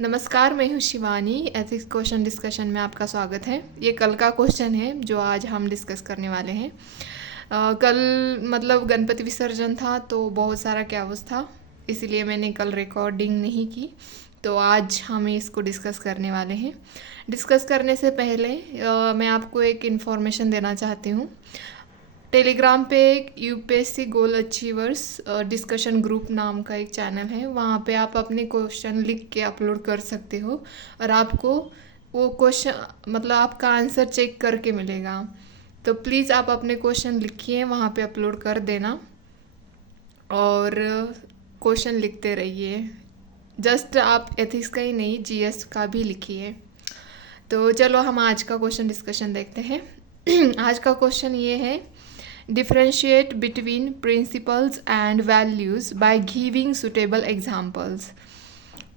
नमस्कार, मैं हूँ शिवानी। एथिक्स क्वेश्चन डिस्कशन में आपका स्वागत है। ये कल का क्वेश्चन है जो आज हम डिस्कस करने वाले हैं। कल मतलब गणपति विसर्जन था तो बहुत सारा कैओस था, इसीलिए मैंने कल रिकॉर्डिंग नहीं की। तो आज हम इसको डिस्कस करने वाले हैं। डिस्कस करने से पहले मैं आपको एक इन्फॉर्मेशन देना चाहती हूँ। टेलीग्राम पे एक यूपीएससी गोल अचीवर्स डिस्कशन ग्रुप नाम का एक चैनल है। वहाँ पे आप अपने क्वेश्चन लिख के अपलोड कर सकते हो और आपको वो क्वेश्चन मतलब आपका आंसर चेक करके मिलेगा। तो प्लीज़ आप अपने क्वेश्चन लिखिए, वहाँ पे अपलोड कर देना और क्वेश्चन लिखते रहिए। जस्ट आप एथिक्स का ही नहीं, जीएस का भी लिखिए। तो चलो हम आज का क्वेश्चन डिस्कशन देखते हैं। आज का क्वेश्चन ये है, differentiate between principles and values by giving suitable examples.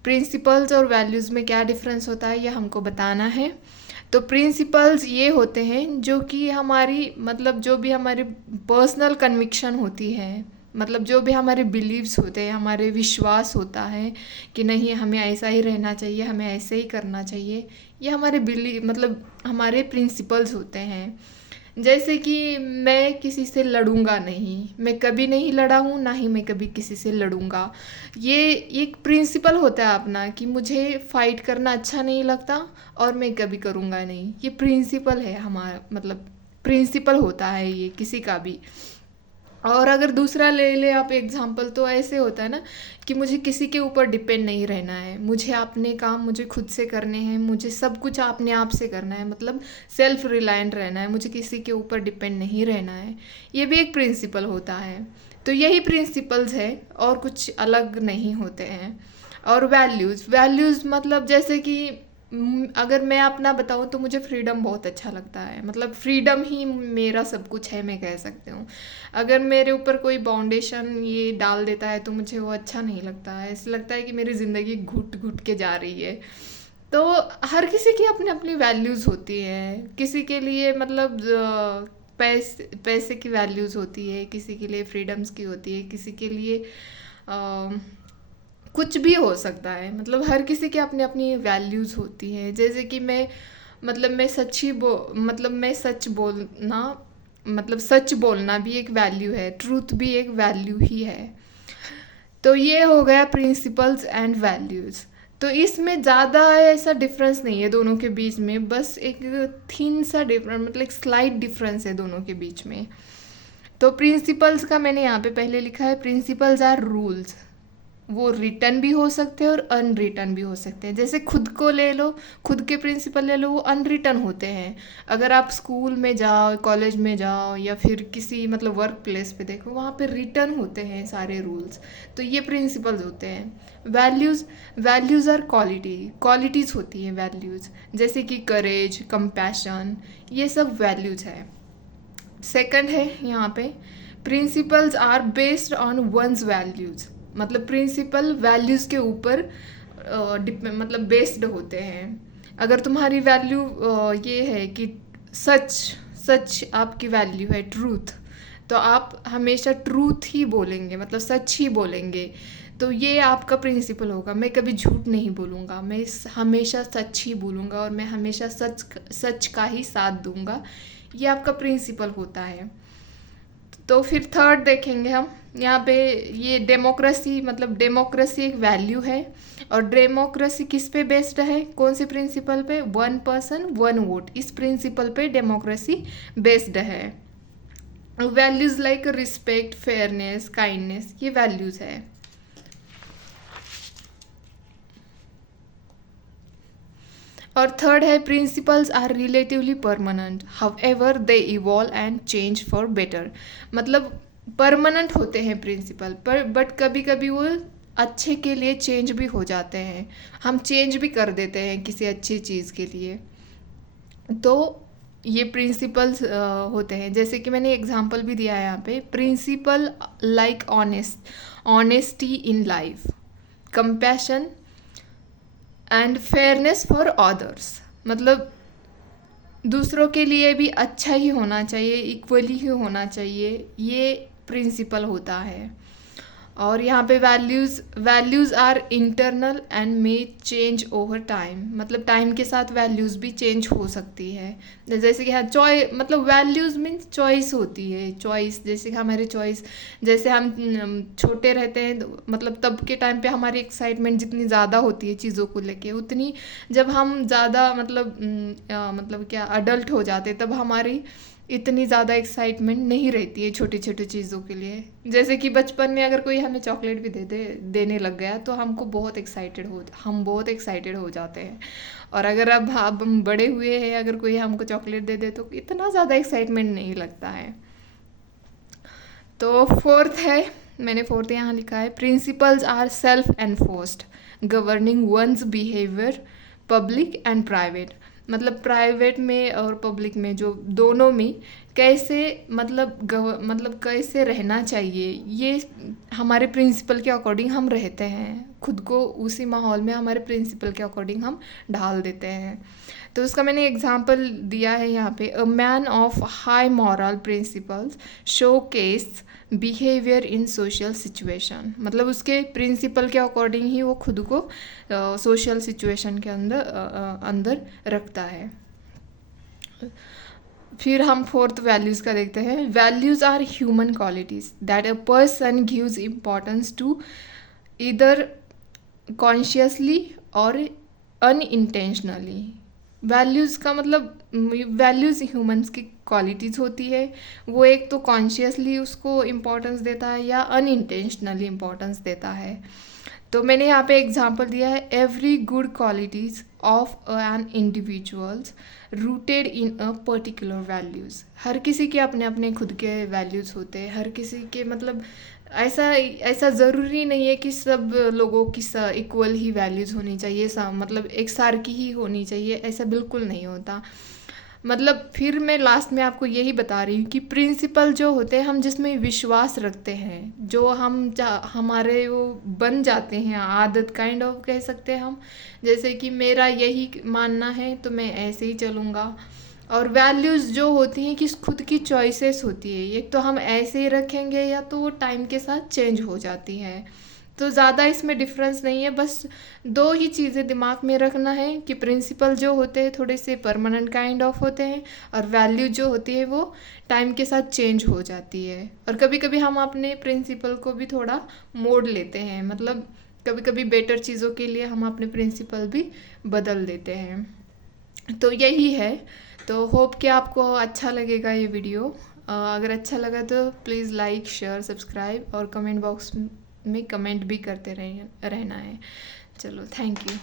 Principles और वैल्यूज़ में क्या डिफरेंस होता है ये हमको बताना है। तो प्रिंसिपल्स ये होते हैं जो कि हमारी मतलब जो भी हमारी पर्सनल कन्विक्शन होती है, मतलब जो भी हमारे बिलीव्स होते हैं, हमारे विश्वास होता है कि नहीं हमें ऐसा ही रहना चाहिए, हमें ऐसे ही करना चाहिए, ये हमारे बिलीव मतलब हमारे प्रिंसिपल्स होते हैं। जैसे कि मैं किसी से लड़ूंगा नहीं, मैं कभी नहीं लड़ा हूँ, ना ही मैं कभी किसी से लड़ूंगा। ये एक प्रिंसिपल होता है अपना कि मुझे फाइट करना अच्छा नहीं लगता और मैं कभी करूँगा नहीं। ये प्रिंसिपल है हमारा, मतलब प्रिंसिपल होता है ये किसी का भी। और अगर दूसरा ले ले आप एग्जाम्पल, तो ऐसे होता है ना कि मुझे किसी के ऊपर डिपेंड नहीं रहना है, मुझे अपने काम मुझे खुद से करने हैं, मुझे सब कुछ अपने आप से करना है, मतलब सेल्फ रिलायंट रहना है, मुझे किसी के ऊपर डिपेंड नहीं रहना है। ये भी एक प्रिंसिपल होता है। तो यही प्रिंसिपल्स है और कुछ अलग नहीं होते हैं। और वैल्यूज़, वैल्यूज़ मतलब जैसे कि अगर मैं अपना बताऊँ तो मुझे फ्रीडम बहुत अच्छा लगता है, मतलब फ्रीडम ही मेरा सब कुछ है, मैं कह सकती हूँ। अगर मेरे ऊपर कोई बाउंडेशन ये डाल देता है तो मुझे वो अच्छा नहीं लगता है, ऐसा लगता है कि मेरी ज़िंदगी घुट घुट के जा रही है। तो हर किसी की अपनी अपनी वैल्यूज़ होती हैं। किसी के लिए मतलब पैसे की वैल्यूज़ होती है, किसी के लिए फ्रीडम्स की होती है, किसी के लिए कुछ भी हो सकता है। मतलब हर किसी की अपनी अपनी वैल्यूज़ होती हैं। जैसे कि मैं मतलब मैं सच ही मतलब मैं सच बोलना, मतलब सच बोलना भी एक वैल्यू है, ट्रूथ भी एक वैल्यू ही है। तो ये हो गया प्रिंसिपल्स एंड वैल्यूज़। तो इसमें ज़्यादा ऐसा डिफरेंस नहीं है दोनों के बीच में, बस एक थिन सा डिफरेंस, मतलब एक स्लाइट डिफरेंस है दोनों के बीच में। तो प्रिंसिपल्स का मैंने यहाँ पे पहले लिखा है, प्रिंसिपल्स आर रूल्स। वो रिटर्न भी हो सकते हैं और अनरिटर्न भी हो सकते हैं। जैसे खुद को ले लो, खुद के प्रिंसिपल ले लो, वो अनरिटर्न होते हैं। अगर आप स्कूल में जाओ, कॉलेज में जाओ या फिर किसी मतलब वर्क प्लेस पे देखो, वहाँ पे रिटर्न होते हैं सारे रूल्स। तो ये प्रिंसिपल्स होते हैं। वैल्यूज़, वैल्यूज़ आर क्वालिटीज़ होती हैं वैल्यूज़, जैसे कि करेज, कंपैशन, ये सब वैल्यूज़ है। सेकंड है यहाँ पे, principles are based on one's values. मतलब प्रिंसिपल वैल्यूज़ के ऊपर मतलब बेस्ड होते हैं। अगर तुम्हारी वैल्यू ये है कि सच, सच आपकी वैल्यू है, ट्रूथ, तो आप हमेशा ट्रूथ ही बोलेंगे, मतलब सच ही बोलेंगे। तो ये आपका प्रिंसिपल होगा, मैं कभी झूठ नहीं बोलूँगा, मैं हमेशा सच ही बोलूँगा और मैं हमेशा सच सच का ही साथ दूंगा। ये आपका प्रिंसिपल होता है। तो फिर थर्ड देखेंगे हम यहाँ पे, ये डेमोक्रेसी, मतलब डेमोक्रेसी एक वैल्यू है। और डेमोक्रेसी किस पे बेस्ड है, कौन से प्रिंसिपल पे, वन पर्सन वन वोट, इस प्रिंसिपल पे डेमोक्रेसी बेस्ड है। Values like respect, fairness, kindness, ये वैल्यूज है। और थर्ड है, principles are relatively permanent, however they evolve and change for better. मतलब परमानेंट होते हैं प्रिंसिपल, पर बट कभी कभी वो अच्छे के लिए चेंज भी हो जाते हैं, हम चेंज भी कर देते हैं किसी अच्छी चीज़ के लिए। तो ये प्रिंसिपल्स होते हैं। जैसे कि मैंने एग्जांपल भी दिया है यहाँ पे, principle like honesty in life, compassion and fairness for others. मतलब दूसरों के लिए भी अच्छा ही होना चाहिए, इक्वली ही होना चाहिए, ये प्रिंसिपल होता है। और यहाँ पे values are internal and may change over time, मतलब टाइम के साथ वैल्यूज़ भी चेंज हो सकती है। जैसे कि हाँ मतलब वैल्यूज़ मीन्स चॉइस होती है, चॉइस जैसे कि हमारी चॉइस, जैसे हम छोटे रहते हैं मतलब तब के टाइम पे हमारी एक्साइटमेंट जितनी ज़्यादा होती है चीज़ों को लेके, उतनी जब हम ज़्यादा मतलब क्या अडल्ट हो जाते तब हमारी इतनी ज़्यादा एक्साइटमेंट नहीं रहती है छोटी छोटी चीज़ों के लिए। जैसे कि बचपन में अगर कोई हमें चॉकलेट भी देने लग गया तो हम बहुत एक्साइटेड हो जाते हैं। और अगर अब हम बड़े हुए हैं, अगर कोई हमको चॉकलेट दे दे तो इतना ज़्यादा एक्साइटमेंट नहीं लगता है। तो फोर्थ है, मैंने फोर्थ यहाँ लिखा है, principles are self enforced governing one's behaviour public and private. मतलब प्राइवेट में और पब्लिक में, जो दोनों में कैसे मतलब कैसे रहना चाहिए, ये हमारे प्रिंसिपल के अकॉर्डिंग हम रहते हैं, खुद को उसी माहौल में हमारे प्रिंसिपल के अकॉर्डिंग हम ढाल देते हैं। तो उसका मैंने एग्जांपल दिया है यहाँ पे, a man of high moral principles show case behaviour in social situation, मतलब उसके प्रिंसिपल के अकॉर्डिंग ही वो खुद को सोशल सिचुएशन के अंदर रखता है। फिर हम फोर्थ वैल्यूज़ का देखते हैं। Values are human qualities that a person gives importance to either consciously और अनइंटेंशनली। वैल्यूज़ का मतलब वैल्यूज़ ह्यूमंस की क्वालिटीज़ होती है, वो एक तो कॉन्शियसली उसको इम्पोर्टेंस देता है या अनइंटेंशनली इम्पोर्टेंस देता है। तो मैंने यहाँ पे एग्जांपल दिया है, every good qualities of an individuals rooted in a particular values. हर किसी के अपने अपने खुद के वैल्यूज़ होते हैं, हर किसी के मतलब ऐसा ज़रूरी नहीं है कि सब लोगों की इक्वल ही वैल्यूज़ होनी चाहिए, मतलब एक सार की ही होनी चाहिए, ऐसा बिल्कुल नहीं होता। मतलब फिर मैं लास्ट में आपको यही बता रही हूँ कि प्रिंसिपल जो होते हैं, हम जिसमें विश्वास रखते हैं, जो हमारे वो बन जाते हैं आदत, काइंड ऑफ कह सकते हैं हम, जैसे कि मेरा यही मानना है तो मैं ऐसे ही चलूँगा। और वैल्यूज़ जो होती हैं कि खुद की चॉइसेस होती है, एक तो हम ऐसे ही रखेंगे या तो वो टाइम के साथ चेंज हो जाती है। तो ज़्यादा इसमें डिफरेंस नहीं है, बस दो ही चीज़ें दिमाग में रखना है कि प्रिंसिपल जो होते हैं थोड़े से परमानेंट काइंड ऑफ होते हैं, और वैल्यू जो होती है वो टाइम के साथ चेंज हो जाती है। और कभी कभी हम अपने प्रिंसिपल को भी थोड़ा मोड़ लेते हैं, मतलब कभी कभी बेटर चीज़ों के लिए हम अपने प्रिंसिपल भी बदल देते हैं। तो यही है। तो होप कि आपको अच्छा लगेगा ये वीडियो। अगर अच्छा लगा तो प्लीज़ लाइक शेयर सब्सक्राइब और कमेंट बॉक्स में कमेंट भी करते रहना है। चलो, थैंक यू।